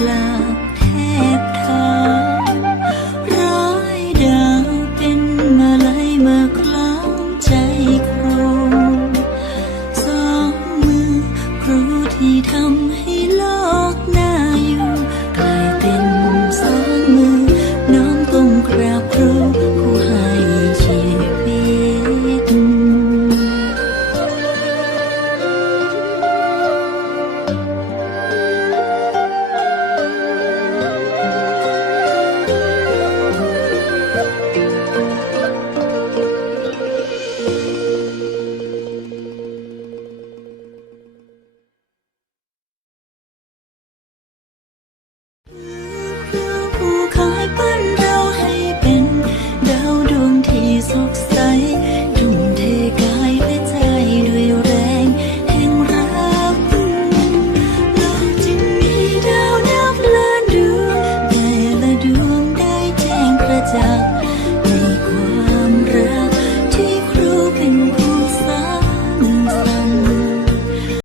Love.